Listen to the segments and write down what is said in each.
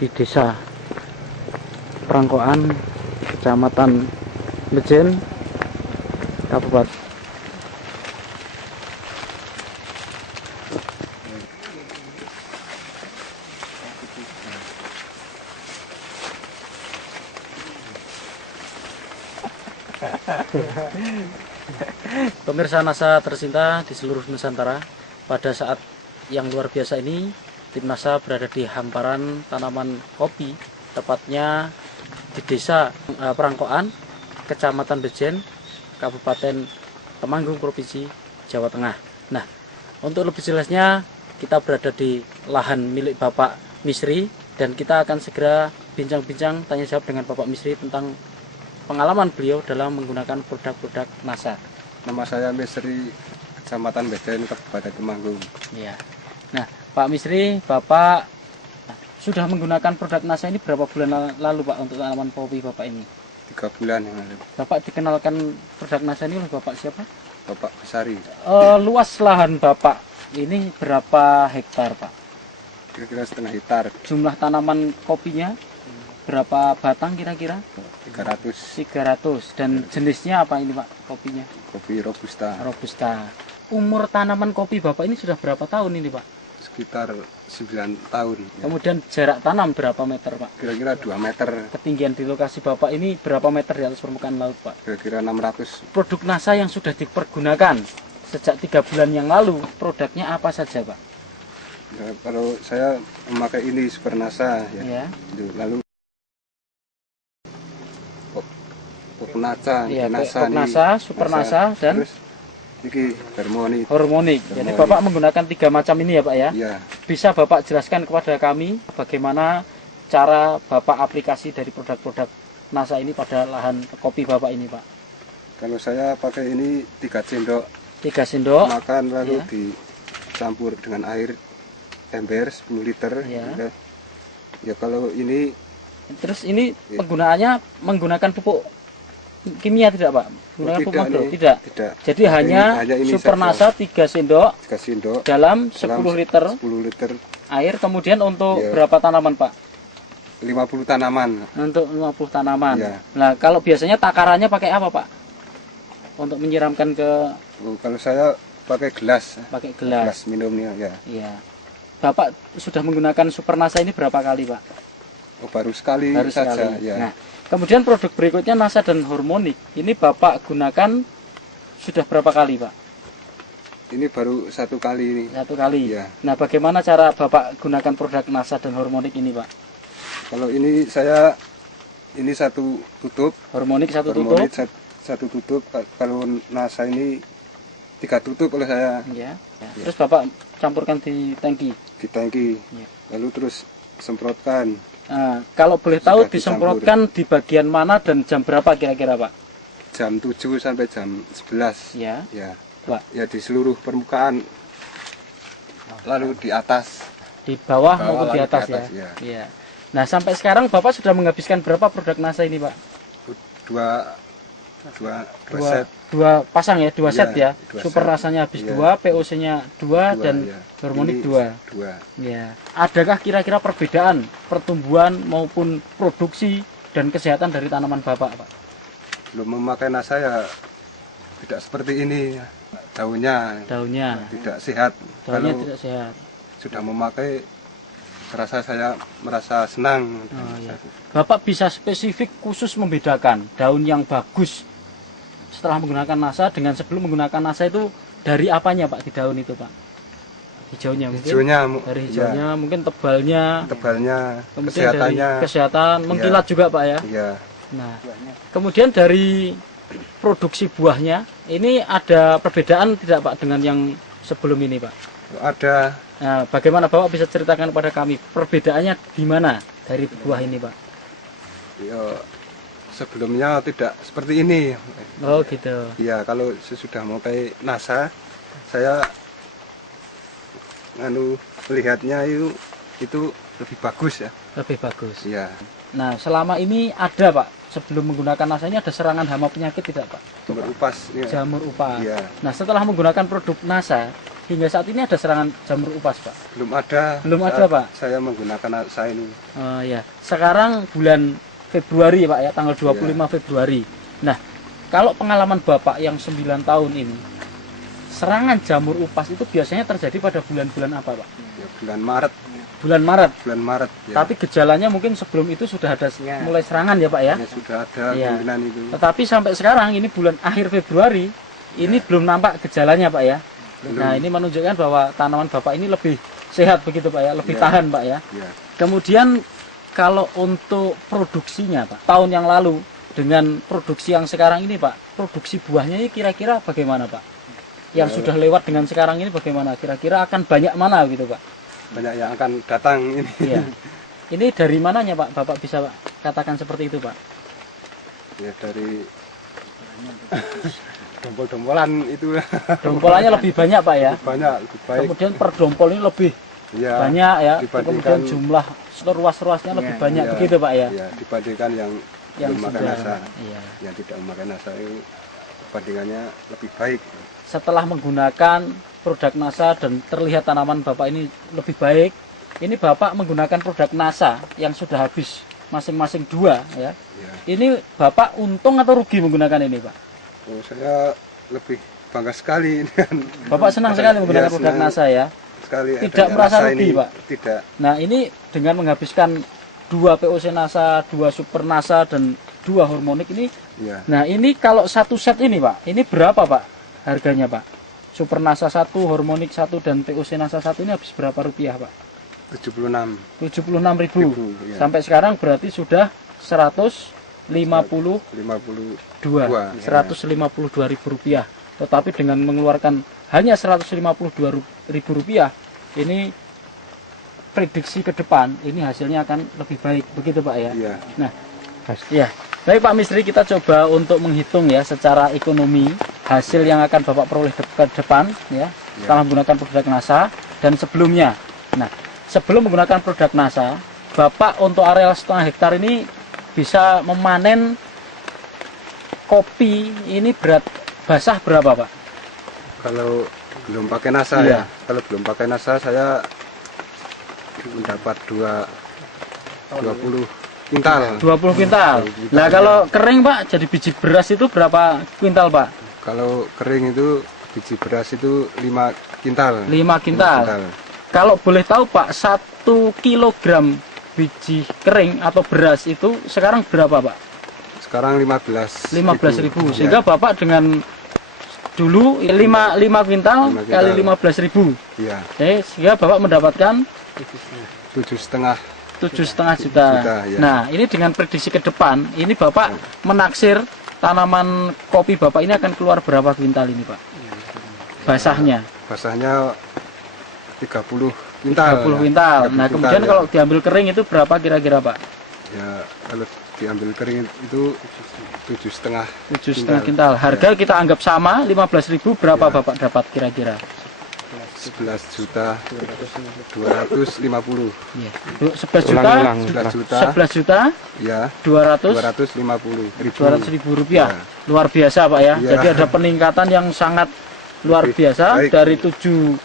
di Desa Prangkoan, Kecamatan Bejen, Kabupaten. Pemirsa NASA tercinta di seluruh Nusantara, pada saat yang luar biasa ini, tim NASA berada di hamparan tanaman kopi, tepatnya di Desa Prangkoan, Kecamatan Bejen, Kabupaten Temanggung, Provinsi Jawa Tengah. Nah, untuk lebih jelasnya, kita berada di lahan milik Bapak Misri, dan kita akan segera bincang-bincang, tanya jawab dengan Bapak Misri tentang pengalaman beliau dalam menggunakan produk-produk NASA. Nama saya Misri, Kecamatan Bejen, Kabupaten Temanggung. Ya. Nah, Pak Misri, Bapak sudah menggunakan produk NASA ini berapa bulan lalu, Pak, untuk tanaman kopi Bapak ini? 3 bulan yang lalu. Bapak dikenalkan produk NASA ini oleh Bapak siapa? Bapak Besari. Luas lahan Bapak ini berapa hektar, Pak? Kira-kira setengah hektar. Jumlah tanaman kopinya berapa batang kira-kira? 300. 300. Dan jenisnya apa ini, Pak, kopinya? Kopi Robusta. Robusta. Umur tanaman kopi Bapak ini sudah berapa tahun ini, Pak? Sekitar 9 tahun. Ya. Kemudian jarak tanam berapa meter, Pak? Kira-kira 2 meter. Ketinggian di lokasi Bapak ini berapa meter di atas permukaan laut, Pak? Kira-kira 600. Produk NASA yang sudah dipergunakan sejak 3 bulan yang lalu, produknya apa saja, Pak? Ya, kalau saya memakai ini Super NASA, Ya. Lalu NASA, Iya, NASA, NASA, Super NASA, dan terus ini Hormonik. Jadi Bapak menggunakan 3 macam ini ya, Pak ya? Iya. Bisa Bapak jelaskan kepada kami bagaimana cara Bapak aplikasi dari produk-produk NASA ini pada lahan kopi Bapak ini, Pak? Kalau saya pakai ini 3 sendok 3 sendok makan, lalu ya, dicampur dengan air ember 10 liter. Ya. Ya kalau ini terus ini ya, penggunaannya menggunakan pupuk kimia tidak, Pak? Menggunakan pupuk makro? Tidak. Jadi Nah, hanya ini Super NASA 3 sendok 3 sendok dalam 10 liter 10 liter air. Kemudian untuk ya, berapa tanaman, Pak? 50 tanaman. Untuk 50 tanaman. Ya. Nah, kalau biasanya takarannya pakai apa, Pak? Untuk menyiramkan ke... Kalau saya pakai gelas. Pakai gelas. Gelas minumnya, ya. Iya. Bapak sudah menggunakan Super NASA ini berapa kali, Pak? Oh, baru sekali Baru saja. sekali. Ya. Nah, kemudian produk berikutnya NASA dan Hormonik. Ini Bapak gunakan sudah berapa kali, Pak? Ini baru 1 kali ini. 1 kali. Ya. Nah, bagaimana cara Bapak gunakan produk NASA dan Hormonik ini, Pak? Kalau ini saya ini 1 tutup. Hormonik 1 tutup. Hormonik 1 tutup. Kalau NASA ini 3 tutup oleh saya. Ya. Terus Bapak campurkan di tangki. Di tangki. Ya. Lalu terus semprotkan. Nah, kalau boleh tahu Sudah disemprotkan di bagian mana dan jam berapa kira-kira, Pak? Jam 7 sampai jam 11. Ya. Ya. Pak. Ya di seluruh permukaan. Lalu di atas. Di bawah maupun di lalu atas, ya. ya. Iya. Nah, sampai sekarang Bapak sudah menghabiskan berapa produk NASA ini, Pak? Dua set. 2 pasang ya, 2 set ya. 2 Super set. NASA-nya habis Iya. 2, POC-nya 2 dan ya. Hormonik Ini 2. 2. Ya. Adakah kira-kira perbedaan pertumbuhan maupun produksi dan kesehatan dari tanaman Bapak, Pak? Belum memakai NASA ya tidak seperti ini. Daunnya tidak sehat. Daunnya Kalau tidak sehat. sudah memakai, saya merasa senang. Oh, ya. Bapak bisa spesifik khusus membedakan daun yang bagus setelah menggunakan NASA dengan sebelum menggunakan NASA itu dari apanya, Pak, di daun itu, Pak? Hijaunya mungkin? Dari hijaunya, ya. Mungkin tebalnya, kemudian kesehatannya, dari kesehatan, mengkilat juga, Pak ya? Iya. Nah, kemudian dari produksi buahnya, ini ada perbedaan tidak, Pak, dengan yang sebelum ini, Pak? Ada. Nah, bagaimana Bapak bisa ceritakan kepada kami perbedaannya di mana dari buah ini, Pak? Ya, sebelumnya tidak seperti ini. Oh gitu. Iya, kalau sesudah memakai NASA, saya melihatnya itu lebih bagus ya. Lebih bagus. Iya. Nah, selama ini ada, Pak, sebelum menggunakan NASA ini ada serangan hama penyakit tidak, Pak? Jamur upas. Ya. Jamur upas. Iya. Nah, setelah menggunakan produk NASA, hingga saat ini ada serangan jamur upas, Pak? Belum ada. Belum ada, Pak? Saya menggunakan saya ini. Oh ya. Sekarang bulan Februari, Pak ya, tanggal 25 Februari. Nah, kalau pengalaman Bapak yang 9 tahun ini, serangan jamur upas itu biasanya terjadi pada bulan-bulan apa, Pak? Ya, bulan Maret. Bulan Maret. Bulan Maret. Ya. Tapi gejalanya mungkin sebelum itu sudah ada mulai serangan ya, Pak ya? Ya, sudah ada Ya. kemungkinan itu. Tetapi sampai sekarang ini bulan akhir Februari, ini belum nampak gejalanya, Pak ya? Belum. Nah, ini menunjukkan bahwa tanaman Bapak ini lebih sehat begitu, Pak ya, lebih Ya. tahan, Pak ya. Ya. Kemudian kalau untuk produksinya, Pak, tahun yang lalu dengan produksi yang sekarang ini, Pak, produksi buahnya ini kira-kira bagaimana, Pak? Yang sudah lewat dengan sekarang ini bagaimana? Kira-kira akan banyak mana gitu, Pak? Banyak yang akan datang ini. Iya. Ini dari mananya, Pak? Bapak bisa katakan seperti itu, Pak? Ya dari dompol-dompolan itu. Dompolannya lebih banyak, Pak ya? Banyak, lebih baik. Kemudian per dompol ini lebih Ya, banyak ya, dibandingkan- kemudian jumlah ruas-ruasnya lebih banyak ya, begitu, Pak ya? ya, dibandingkan yang belum makan sudah, nasa. iya. Yang tidak memakai nasa itu perbandingannya lebih baik. Setelah menggunakan produk NASA dan terlihat tanaman Bapak ini lebih baik, ini Bapak menggunakan produk NASA yang sudah habis masing-masing 2 ya. Ya. Ini Bapak untung atau rugi menggunakan ini, Pak? Oh, saya lebih bangga sekali ini kan. Bapak senang sekali menggunakan Ya, produk senang NASA ya. Sekali Tidak adanya merasa nasa rugi, ini. Pak? Tidak. Nah, ini dengan menghabiskan 2 POC NASA, 2 Super NASA dan 2 Hormonik ini. Ya. Nah, ini kalau satu set ini, Pak, ini berapa, Pak? Harganya, Pak? Super NASA 1, Hormonik 1 dan POC NASA 1 ini habis berapa rupiah, Pak? 76. 76.000. Ya. Sampai sekarang berarti sudah 152 52. 152.000 rupiah. Tetapi dengan mengeluarkan hanya 152.000 rupiah, ini prediksi ke depan ini hasilnya akan lebih baik, begitu Pak ya? Iya. Nah, ya. Baik Pak Misri, kita coba untuk menghitung ya secara ekonomi hasil yang akan Bapak peroleh ke depan ya, setelah menggunakan produk NASA dan sebelumnya. Nah, sebelum menggunakan produk NASA, Bapak untuk areal 1,5 hektar ini bisa memanen kopi ini berat basah berapa, Pak? Kalau belum pakai nasa Iya. ya. Kalau belum pakai nasa saya mendapat 20 kuintal. 20 kuintal. Nah, kalau kering, Pak, jadi biji beras itu berapa kuintal, Pak? Kalau kering itu biji beras itu 5 kuintal. 5 kuintal. Kalau boleh tahu, Pak, 1 kilogram biji kering atau beras itu sekarang berapa, Pak? Sekarang 15.000. 15.000. Sehingga Bapak dengan dulu 5 kuintal 5 kali kuintal. 15.000. Iya. Sehingga Bapak mendapatkan 7,5. 7,5 juta. Ya. Nah, ini dengan prediksi ke depan, ini Bapak menaksir tanaman kopi Bapak ini akan keluar berapa kuintal ini, Pak? Basahnya Basahnya 30 kuintal. 30 kuintal. 30 Nah, kuintal, kemudian ya. kalau diambil kering itu berapa kira-kira, Pak? Ya, kalau diambil kering itu 7,5. 7,5 kuintal. Harga kita anggap sama 15.000, berapa Ya. Bapak dapat kira-kira? 11.250. Iya. 11 juta. 11 juta. 11 juta Ya, 250.000 250.000. rupiah. Ya. Luar biasa, Pak ya. Iya. Jadi ada peningkatan yang sangat luar Lebih biasa baik. dari 7,5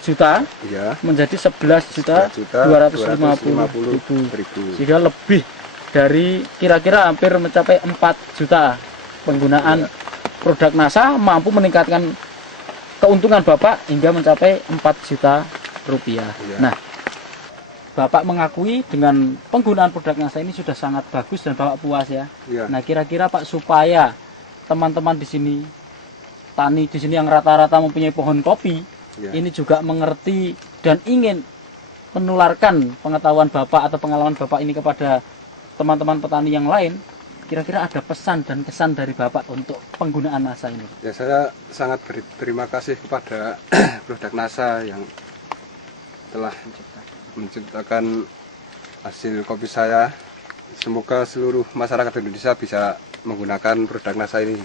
juta Ya. menjadi 11.250.000. Sehingga lebih dari kira-kira hampir mencapai 4 juta penggunaan produk NASA mampu meningkatkan keuntungan Bapak hingga mencapai 4 juta rupiah. Iya. Nah, Bapak mengakui dengan penggunaan produk NASA ini sudah sangat bagus dan Bapak puas ya. Ya. Nah, kira-kira Pak, supaya teman-teman di sini, tani di sini yang rata-rata mempunyai pohon kopi, Ya. ini juga mengerti dan ingin menularkan pengetahuan Bapak atau pengalaman Bapak ini kepada teman-teman petani yang lain, kira-kira ada pesan dan kesan dari Bapak untuk penggunaan NASA ini? Ya, saya sangat berterima kasih kepada produk NASA yang telah menciptakan hasil kopi saya. Semoga seluruh masyarakat Indonesia bisa menggunakan produk NASA ini.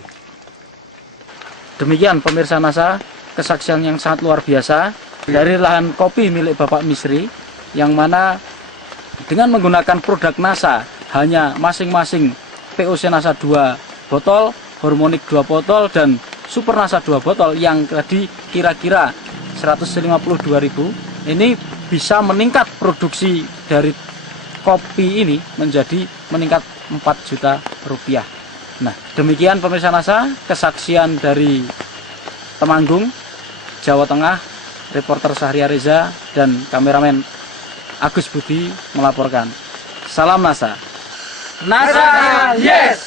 Demikian pemirsa NASA, kesaksian yang sangat luar biasa dari lahan kopi milik Bapak Misri, yang mana dengan menggunakan produk NASA hanya masing-masing POC NASA 2 botol, Hormonik 2 botol, dan Super NASA 2 botol yang tadi kira-kira 152.000, ini bisa meningkat produksi dari kopi ini menjadi meningkat 4 juta rupiah. Nah, demikian pemirsa NASA, kesaksian dari Temanggung, Jawa Tengah, reporter Sahria Reza dan kameramen Agus Budi melaporkan. Salam NASA. NASA, yes!